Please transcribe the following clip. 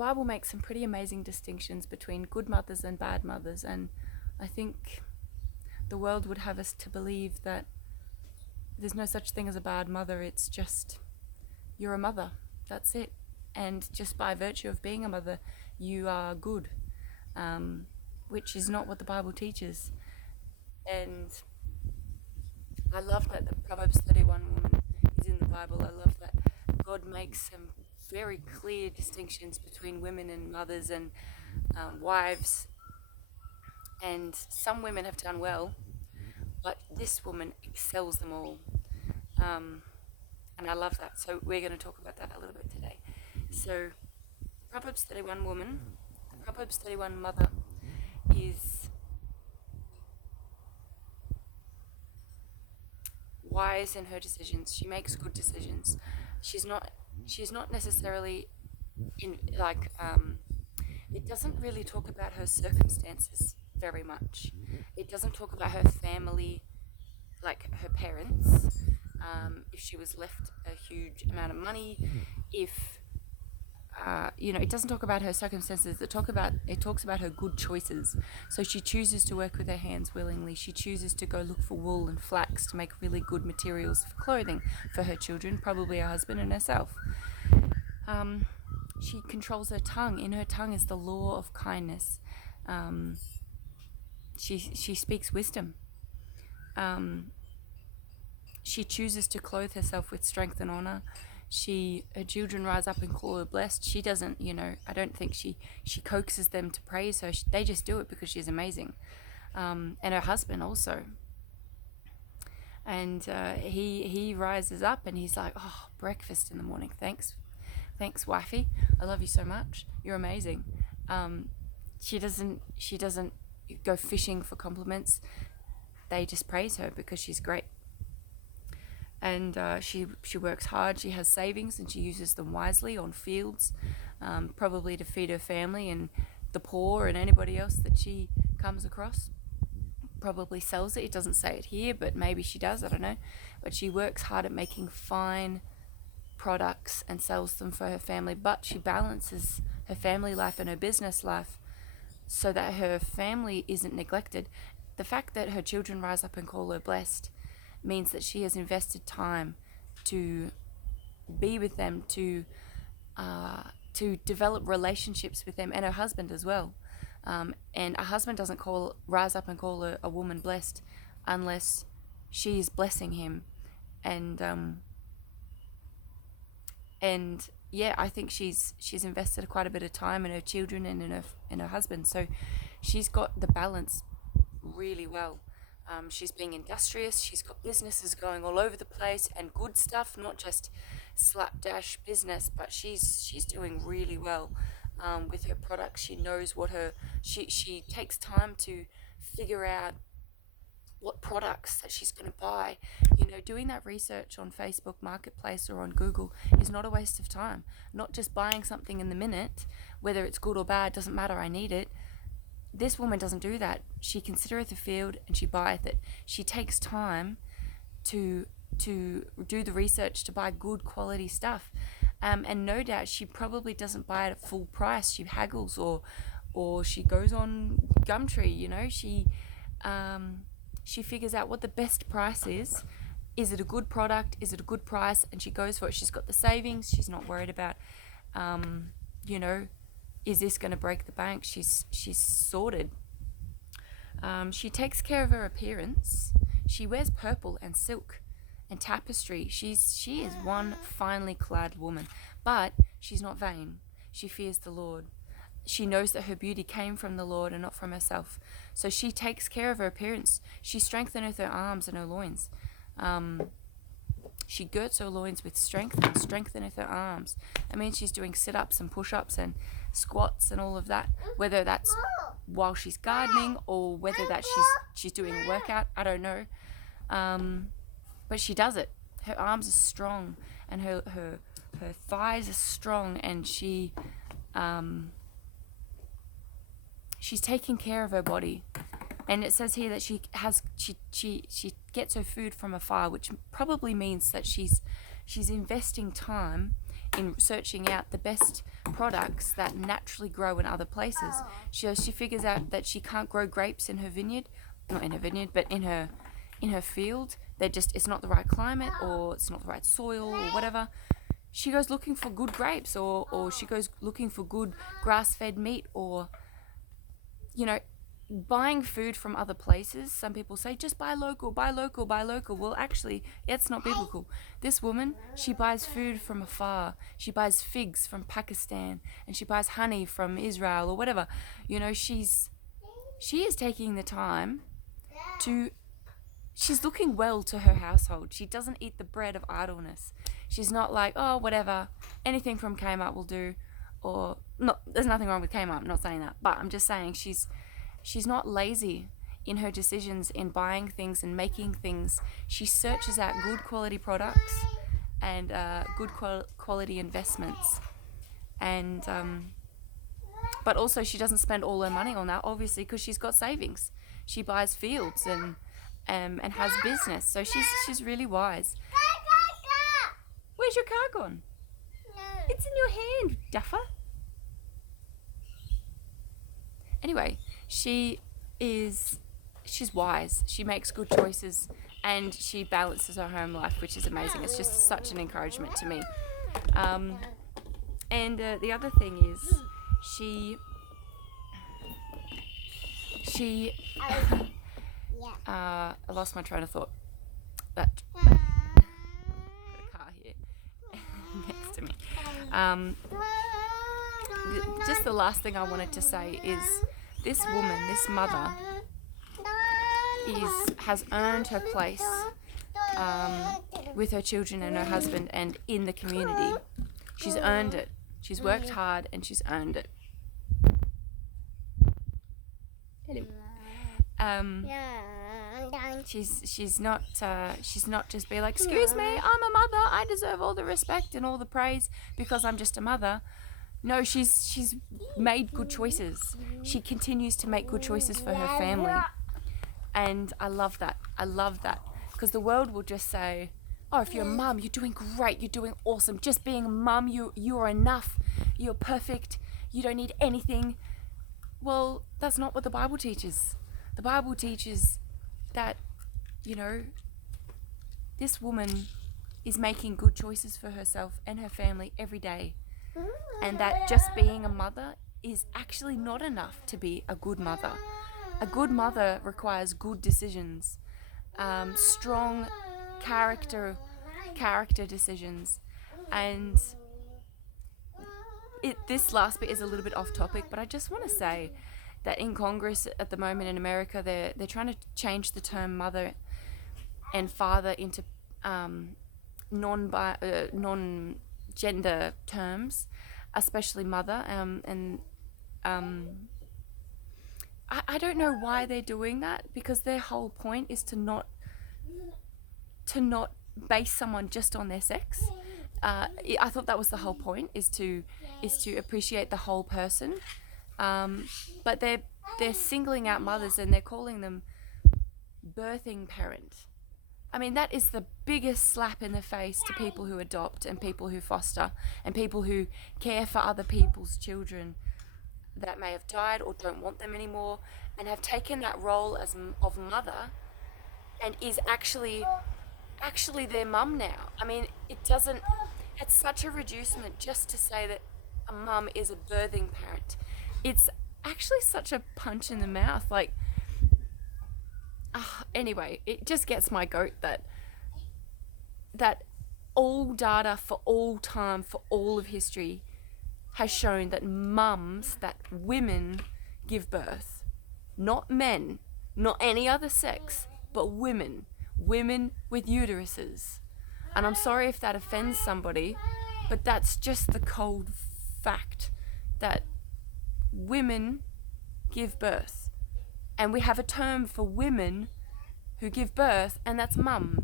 Bible makes some pretty amazing distinctions between good mothers and bad mothers, and I think the world would have us to believe that there's no such thing as a bad mother. It's just you're a mother. That's it. And just by virtue of being a mother, you are good, which is not what the Bible teaches. And I love that the Proverbs 31 woman is in the Bible. I love that God makes some very clear distinctions between women and mothers and wives. And some women have done well, but this woman excels them all. And I love that. So we're going to talk about that a little bit today. So Proverbs 31 woman, Proverbs 31 mother is wise in her decisions. She makes good decisions. She's not necessarily in like it doesn't really talk about her circumstances very much. It doesn't talk about her family, like her parents, if she was left a huge amount of money, if it doesn't talk about her circumstances. It talks about her good choices. So she chooses to work with her hands willingly. She chooses to go look for wool and flax to make really good materials for clothing for her children, probably her husband and herself. She controls her tongue. In her tongue is the law of kindness. She speaks wisdom. She chooses to clothe herself with strength and honor. Her children rise up and call her blessed. She doesn't, I don't think she coaxes them to praise her. They just do it because she's amazing. And her husband also. And he rises up and he's like, oh, breakfast in the morning. Thanks, wifey. I love you so much. You're amazing. She doesn't go fishing for compliments. They just praise her because she's great. And she works hard. She has savings and she uses them wisely on fields, probably to feed her family and the poor and anybody else that she comes across. Probably sells it. It doesn't say it here, but maybe she does. I don't know. But she works hard at making fine products and sells them for her family. But she balances her family life and her business life so that her family isn't neglected. The fact that her children rise up and call her blessed means that she has invested time to be with them, to develop relationships with them, and her husband as well. And a husband doesn't rise up and call a woman blessed unless she's blessing him. And yeah, I think she's invested quite a bit of time in her children and in her husband. So she's got the balance really well. She's being industrious. She's got businesses going all over the place and good stuff, not just slapdash business, but she's doing really well with her products. She knows she takes time to figure out what products that she's going to buy. Doing that research on Facebook Marketplace or on Google is not a waste of time. Not just buying something in the minute, whether it's good or bad, doesn't matter, I need it. This woman doesn't do that. She considereth a field and she buyeth it. She takes time to do the research to buy good quality stuff. And no doubt she probably doesn't buy it at full price. She haggles or she goes on Gumtree, she figures out what the best price is. Is it a good product? Is it a good price? And she goes for it. She's got the savings. She's not worried about, is this going to break the bank? She's sorted. She takes care of her appearance. She wears purple and silk and tapestry. She is one finely clad woman, but she's not vain. She fears the Lord. She knows that her beauty came from the Lord and not from herself. So she takes care of her appearance. She strengtheneth her arms and her loins. She girts her loins with strength and strengtheneth her arms. That means she's doing sit-ups and push-ups and squats and all of that, whether that's while she's gardening or whether that she's doing a workout. I don't know. But she does it. Her arms are strong and her thighs are strong, and she's taking care of her body. And it says here that she gets her food from afar, which probably means that she's investing time in searching out the best products that naturally grow in other places. She figures out that she can't grow grapes in her vineyard, not in her vineyard, but in her field. It's not the right climate, or it's not the right soil, or whatever. She goes looking for good grapes, or she goes looking for good grass-fed meat, or, you know, buying food from other places. Some people say, just buy local, buy local, buy local. Well, actually, it's not biblical. This woman, she buys food from afar. She buys figs from Pakistan, and she buys honey from Israel, or whatever. You know, she is taking the time to... She's looking well to her household. She doesn't eat the bread of idleness. She's not like, oh, whatever, anything from Kmart will do. Or, no, there's nothing wrong with Kmart, I'm not saying that. But I'm just saying she's not lazy in her decisions in buying things and making things. She searches out good quality products and good quality investments. And, but also she doesn't spend all her money on that, obviously, because she's got savings. She buys fields and has business. So she's really wise. Where's your car gone? No. It's in your hand, duffer. Anyway, she's wise. She makes good choices, and she balances her home life, which is amazing. It's just such an encouragement to me. And the other thing is, she I lost my train of thought. But got a car here next to me. Just the last thing I wanted to say is, this woman, this mother, has earned her place with her children and her husband and in the community. She's earned it. She's worked hard and she's earned it. She's not just be like, excuse me, I'm a mother, I deserve all the respect and all the praise because I'm just a mother. No, she's made good choices. She continues to make good choices for her family. And I love that. Because the world will just say, oh, if you're a mum, you're doing great, you're doing awesome. Just being a mum, you are enough. You're perfect. You don't need anything. Well, that's not what the Bible teaches. The Bible teaches that, you know, this woman is making good choices for herself and her family every day. And that just being a mother is actually not enough to be a good mother. A good mother requires good decisions, strong character decisions. And this last bit is a little bit off topic, but I just want to say that in Congress at the moment in America, they're trying to change the term mother and father into non-gender terms, especially mother. I don't know why they're doing that, because their whole point is to not base someone just on their sex. I thought that was the whole point, is to appreciate the whole person. But they're singling out mothers and they're calling them birthing parent. I mean, that is the biggest slap in the face to people who adopt and people who foster and people who care for other people's children that may have died or don't want them anymore, and have taken that role of mother and is actually their mum now. I mean, it's such a reducement just to say that a mum is a birthing parent. It's actually such a punch in the mouth. Like, anyway, it just gets my goat that all data for all time, for all of history, has shown that that women give birth. Not men, not any other sex, but women with uteruses. And I'm sorry if that offends somebody, but that's just the cold fact that women give birth. And we have a term for women who give birth, and that's mums.